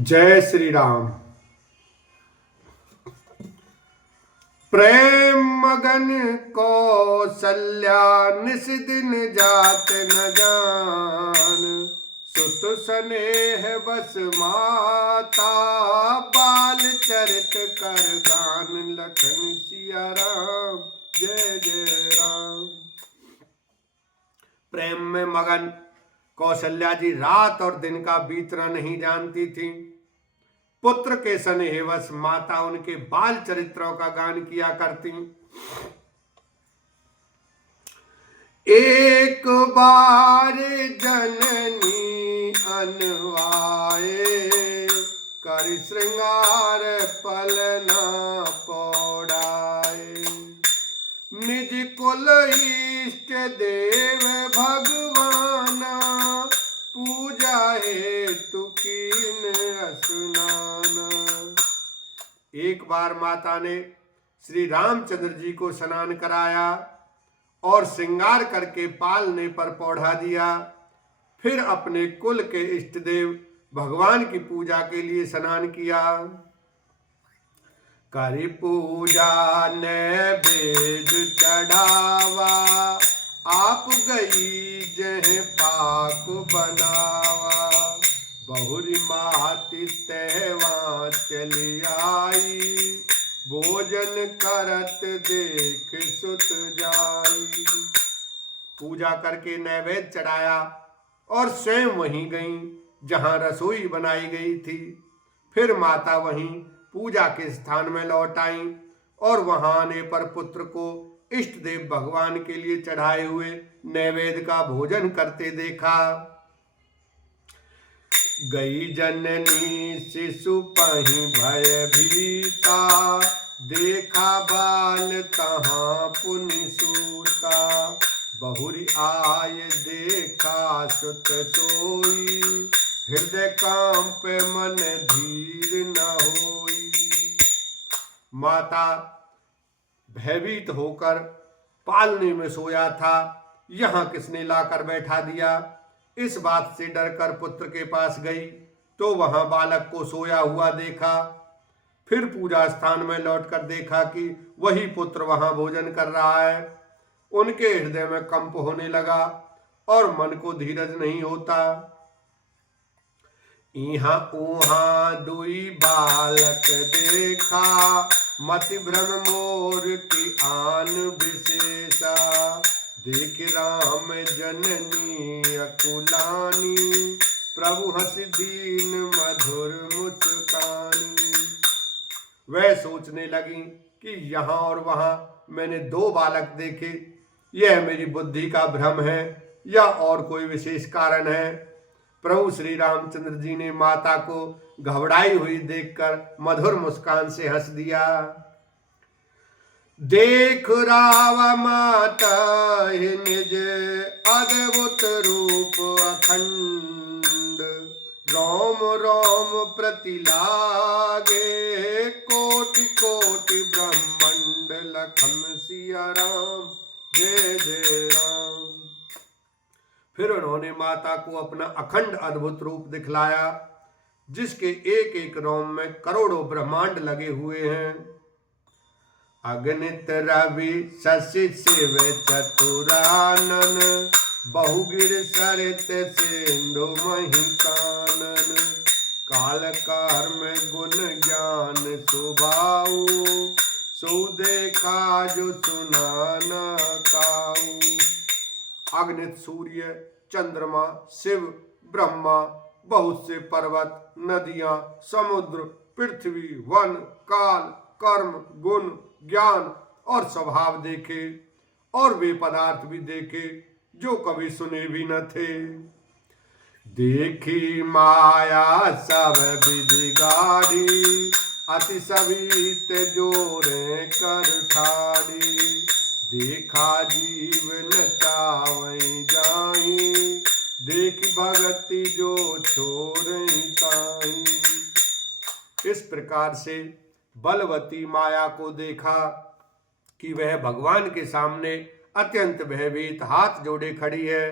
जय श्री राम। प्रेम मगन कौशल्या निस दिन जात न जान। सुत स्नेह बस माता बाल चरित कर गान। लखन सिया राम जय जय राम। प्रेम में मगन कौशल्या जी रात और दिन का बीतना नहीं जानती थी। पुत्र के स्नेहवश माता उनके बाल चरित्रों का गान किया करती। एक बार जननी अनवाए कर श्रृंगार पलना पौड़ाए। निज कुल इष्ट देव भगवाना पूजा हेतु कीन स्नाना। एक बार माता ने श्री रामचंद्र जी को स्नान कराया और श्रृंगार करके पालने पर पौढ़ा दिया। फिर अपने कुल के इष्ट देव भगवान की पूजा के लिए स्नान किया। करी पूजा ने वेद चढ़ावा आप गई जह पाक बनावा। बहुरी माती तहवा चली आई भोजन करत देख सुत जाई। पूजा करके नैवेद्य चढ़ाया और स्वयं वहीं गई जहां रसोई बनाई गई थी। फिर माता वहीं पूजा के स्थान में लौट आई और वहां आने पर पुत्र को इष्ट देव भगवान के लिए चढ़ाए हुए नैवेद्य का भोजन करते देखा। गई जननी शिशु पही भय भीता देखा बाल तहाँ पुनि सूता। बहुरी आय देखा सुत सोई हृदय कांप मन धीर न होई। माता भयभीत होकर पालने में सोया था, यहाँ किसने लाकर बैठा दिया। इस बात से डरकर पुत्र के पास गई तो वहां बालक को सोया हुआ देखा। फिर पूजा स्थान में लौटकर देखा कि वही पुत्र वहां भोजन कर रहा है। उनके हृदय में कंप होने लगा और मन को धीरज नहीं होता। इहाँ उहाँ दुई बालक देखा मति भ्रम मोर की आन विशेषा। देख राम जननी अकुलानी प्रभु हंस दीन मधुर मुस्कानी। वह सोचने लगी कि यहाँ और वहां मैंने दो बालक देखे, यह मेरी बुद्धि का भ्रम है या और कोई विशेष कारण है। प्रभु श्री रामचंद्र जी ने माता को घबराई हुई देखकर मधुर मुस्कान से हंस दिया। देख राव माता निज अद्भुत रूप अखंड। रोम रोम प्रति लागे कोटि कोटि ब्रह्मांड। लखन सिया राम जय जय राम। फिर उन्होंने माता को अपना अखंड अद्भुत रूप दिखलाया जिसके एक एक रोम में करोड़ों ब्रह्मांड लगे हुए हैं। अगणित रवि शशि शिव चतुरानन बहुगिर सरित सिंधु मही कानन। काल कर्म गुण ज्ञान सुभाऊ सो देखा जो सुनाना काऊ। अग्नित सूर्य चंद्रमा शिव ब्रह्मा बहुत से पर्वत नदियां समुद्र पृथ्वी वन काल कर्म गुण ज्ञान और स्वभाव देखे और वे पदार्थ भी देखे जो कभी सुने भी न थे। देखी माया सब विधि गाड़ी अति सवित जोरे कर ठाड़ी। देखा जीवन चावई जाई देख भगति जो छोड़ई ताई। इस प्रकार से बलवती माया को देखा कि वह भगवान के सामने अत्यंत भयभीत हाथ जोड़े खड़ी है।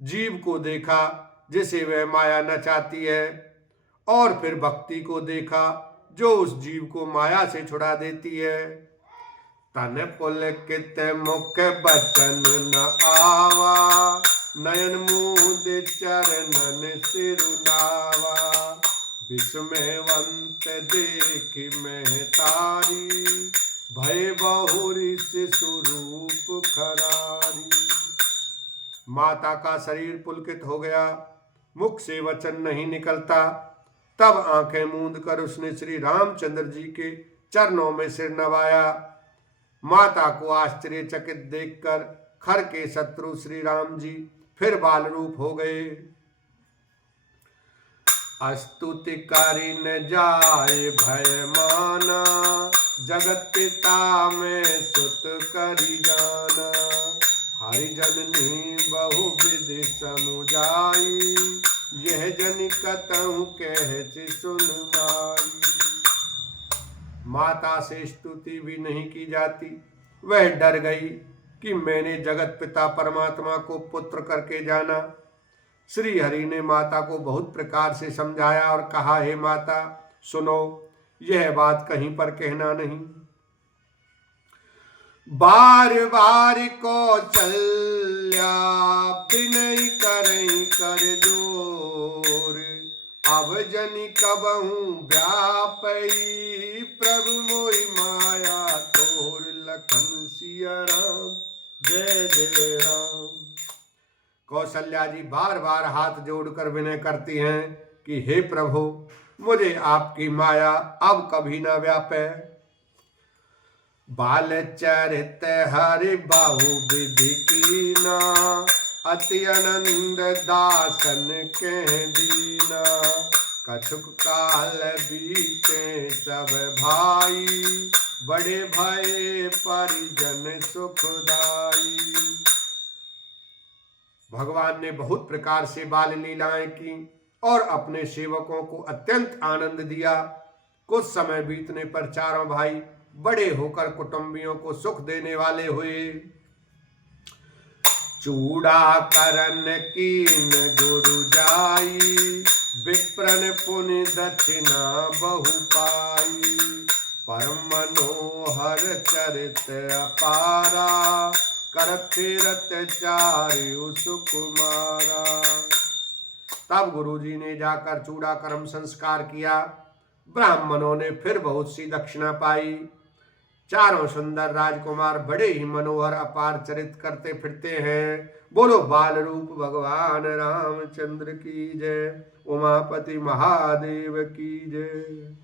जीव को देखा जिसे वह माया नचाती है और फिर भक्ति को देखा जो उस जीव को माया से छुड़ा देती है। तन पुलकित मुख बचन न आवा, नयन मूद चरणन सिरुनावा। विस्मयवंत देखि महतारी, भय बहुरी स्वरूप खरारी। माता का शरीर पुलकित हो गया, मुख से वचन नहीं निकलता। तब आंखें मूंद कर उसने श्री रामचंद्र जी के चरणों में सिर नवाया। माता को आश्चर्यचकित देखकर खर के शत्रु श्री राम जी फिर बाल रूप हो गए। स्तुतिकारी न जाए भय माना, जगत पिता में सुत करी जाना। हरिजननी बहु विधि समुझाई, यह जन कतहु कहत सुन माई। माता से स्तुति भी नहीं की जाती। वह डर गई कि मैंने जगत पिता परमात्मा को पुत्र करके जाना। श्री हरि ने माता को बहुत प्रकार से समझाया और कहा, हे माता सुनो, यह बात कहीं पर कहना नहीं। बार बार कौशल्या विनय करई कर जोर, अब जनि कबहू व्यापई, प्रभु मोहि माया तोर। लखन सिया राम जय जय राम। कौशल्या जी बार बार हाथ जोड़कर विनय करती हैं कि हे प्रभु, मुझे आपकी माया अब कभी न व्यापे। बाल चरित हरि बाहु विधि कीना, अति आनंद दासन के दीना। कछुक काल बीते सब भाई, बड़े भय परिजन सुखदाई। भगवान ने बहुत प्रकार से बाल लीलाएं की और अपने सेवकों को अत्यंत आनंद दिया। कुछ समय बीतने पर चारों भाई बड़े होकर कुटुंबियों को सुख देने वाले हुए। चूड़ा करन कीन गुरु जाई, विप्रन पुनि दक्षिणा बहु पाई। परम मनोहर चरित अपारा, करथिरत चारु सुकुमारा। तब गुरुजी ने जाकर चूड़ा कर्म संस्कार किया। ब्राह्मणों ने फिर बहुत सी दक्षिणा पाई। चारों सुंदर राजकुमार बड़े ही मनोहर अपार चरित करते फिरते हैं। बोलो बाल रूप भगवान रामचंद्र की जय। उमापति महादेव की जय।